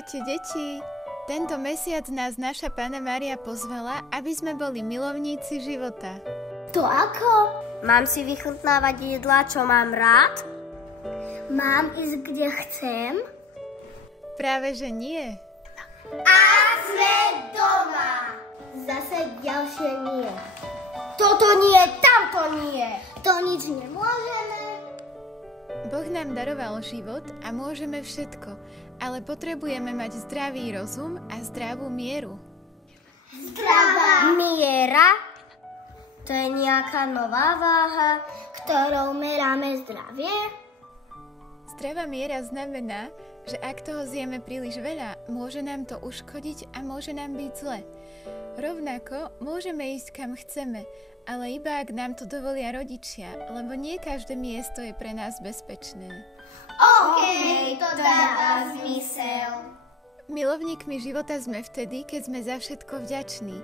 Ahojte, deti! Tento mesiac nás naša Panna Mária pozvala, aby sme boli milovníci života. To ako? Mám si vychutnávať jedlá, čo mám rád? Mám ísť, kde chcem? Práve že nie. A sme doma! Zase ďalšie nie. Toto nie, tamto nie. To nič nemôžeme. Boh nám daroval život a môžeme všetko, ale potrebujeme mať zdravý rozum a zdravú mieru. Zdravá miera? To je nejaká nová váha, ktorou meráme zdravie? Zdravá miera znamená, že ak toho zjeme príliš veľa, môže nám to uškodiť a môže nám byť zle. Rovnako môžeme ísť kam chceme, ale iba ak nám to dovolia rodičia, lebo nie každé miesto je pre nás bezpečné. OK, to dáva zmysel. Milovníkmi života sme vtedy, keď sme za všetko vďační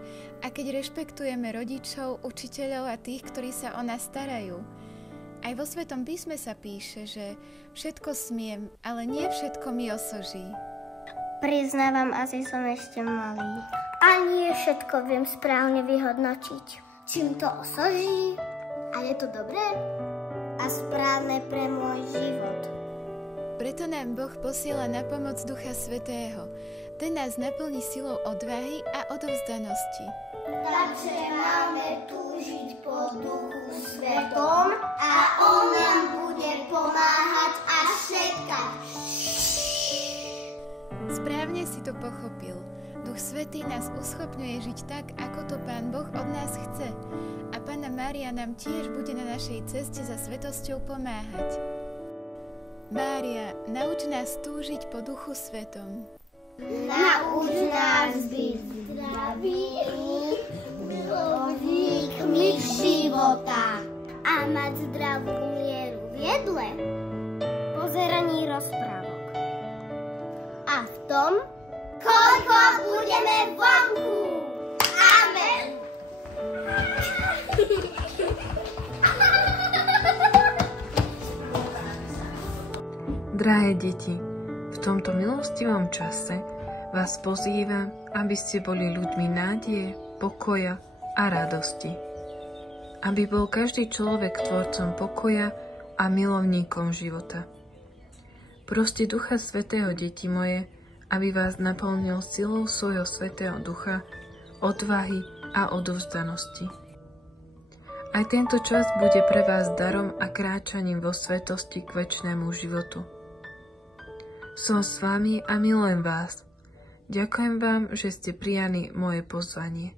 a keď rešpektujeme rodičov, učiteľov a tých, ktorí sa o nás starajú. Aj vo Svetom písme sa píše, že všetko smiem, ale nie všetko mi osoží. Priznávam, asi som ešte malý. A nie všetko viem správne vyhodnotiť. Čím to osoží? A je to dobré? A správne pre môj život. Preto nám Boh posiela na pomoc Ducha Svätého. Ten nás naplní silou odvahy a odovzdanosti. Takže máme túžiť po Duchu Svetom a On nám bude pomáhať a šepkať. Správne si to pochopil. Duch Svätý nás uschopňuje žiť tak, ako to Pán Boh od nás chce. A Panna Mária nám tiež bude na našej ceste za svetosťou pomáhať. Mária, nauč nás túžiť po Duchu Svetom. Nauč nás byť zdravými milovníkmi života a mať zdravú mieru v jedle, pozeraní rozprávok a v tom, koľko budeme vonku. Amen. Drahé deti, v tomto milostivom čase vás pozývam, aby ste boli ľuďmi nádeje, pokoja a radosti. Aby bol každý človek tvorcom pokoja a milovníkom života. Proste Ducha Svätého, deti moje, aby vás naplnil silou svojho Svätého Ducha, odvahy a odovzdanosti. Aj tento čas bude pre vás darom a kráčaním vo svetosti k večnému životu. Som s vami a milujem vás. Ďakujem vám, že ste prijali moje pozvanie.